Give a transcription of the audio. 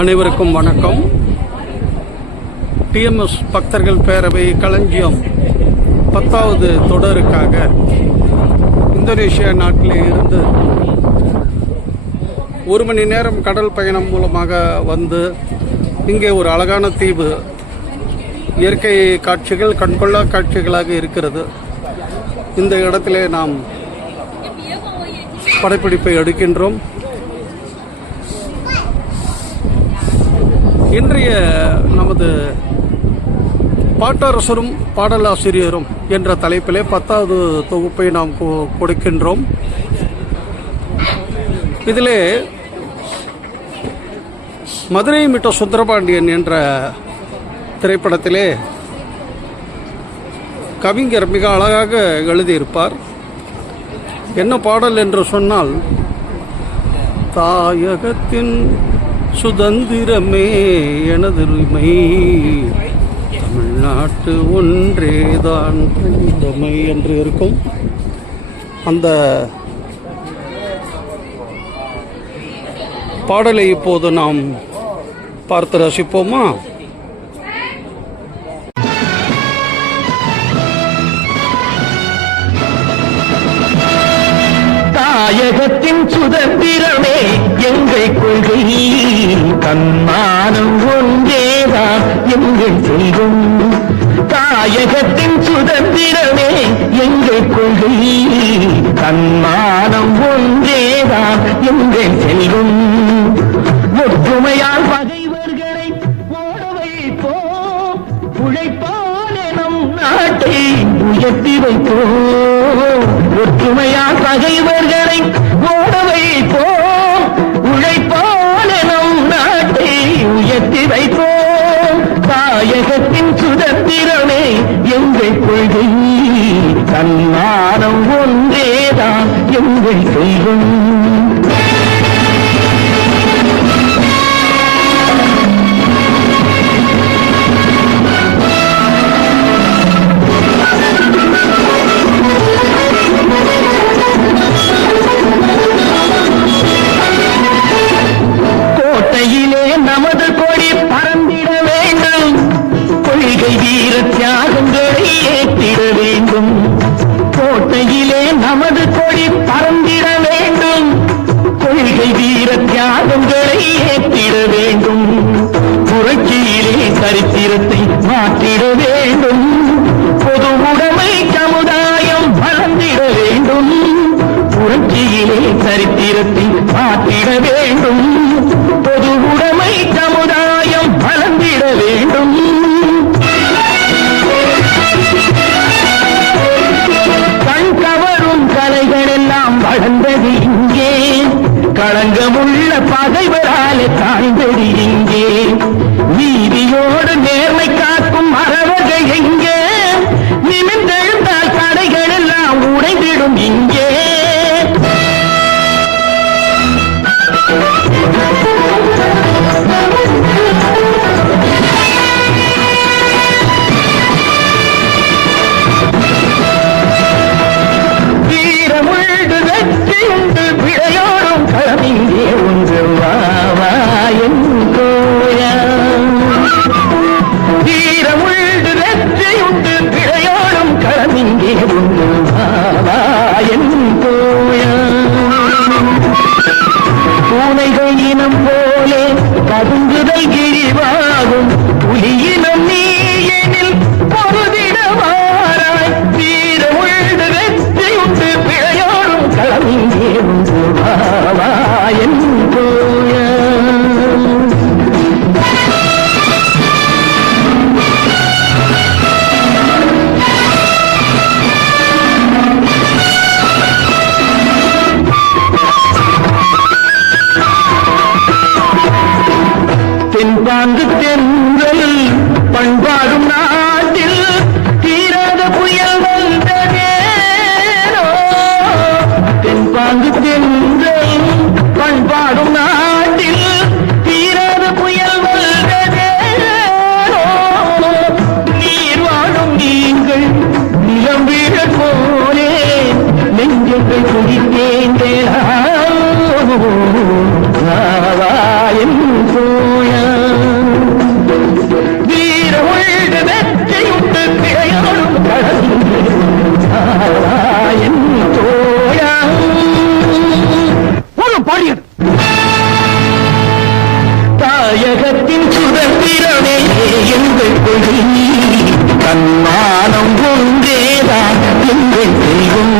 அனைவருக்கும் வணக்கம். டிஎம்எஸ் பக்தர்கள் பேரவை களஞ்சியம் பத்தாவது தொடருக்காக இந்தோனேஷியா நாட்டிலே இருந்து ஒரு மணி நேரம் கடல் பயணம் மூலமாக வந்து இங்கே ஒரு அழகான தீவு இயற்கை காட்சிகள் கண்கொள்ளா காட்சிகளாக இருக்கிறது. இந்த இடத்திலே நாம் படப்பிடிப்பை எடுக்கின்றோம். இன்றைய நமது பாட்டரசரும் பாடலாசிரியரும் என்ற தலைப்பிலே பத்தாவது தொகுப்பை நாம் கொ- கொடுக்கின்றோம். இதிலே மதுரை மிட்ட சுந்தரபாண்டியன் என்ற திரைப்படத்திலே கவிஞர் மிக அழகாக எழுதியிருப்பார். என்ன பாடல் என்று சொன்னால் தாயகத்தின் சுதந்திரமே எனதுரிமை. தமிழ்நாட்டு ஒன்றேதான் தனிதமை என்று இருக்கும். அந்த பாடலை இப்போது நாம் பார்த்து ரசிப்போமா? தாயகத்தின் சுதந்திரமே எங்கள் கொள்கை. தன்மானம் ஒன்றேதான் எங்கள் செல்வம். தாயகத்தின் சுதந்திரமே எங்கள் கொள்கை. தன்மானம் ஒன்றேதான் எங்கள் செல்வம். ஒற்றுமையால் பகைவர்களை ஓட வைப்போம். உழைப்பான நம் நாட்டை உயர்த்தி வைப்போம். ஒற்றுமையா பகைவர்களை ஓட வைப்போம். உழைப்பான நம் நாட்டை உயர்த்தி வைப்போம். தாயகத்தின் சுதந்திரமே எங்கள் கொள்கை. தன்மானம் ஒன்றேதான் எங்கள் செய்வோம் கொள்கை தியாகங்களை ஏற்றிட வேண்டும். புரட்சியிலே சரித்திரத்தை மாற்றிட வேண்டும். பொது உடைமை சமுதாயம் வளர்ந்திட வேண்டும். புரட்சியிலே சரித்திரத்தை மாற்றிட வேண்டும். பொது உடைமை சமுதாயம் வளர்ந்திட வேண்டும். கண் கவரும் கலைகள் எல்லாம் வளர்ந்தது களங்கமுள்ள பகைவராலே தாய்ந்தடி இங்கே. நான்கு தென்றல் பண்பாடும் நான். தாளம் பாடியது. தாயகத்தின் சுதந்திரமே எங்கள் கொள்கை தன்மானம் ஒன்றேதான் எங்கள் செல்வம்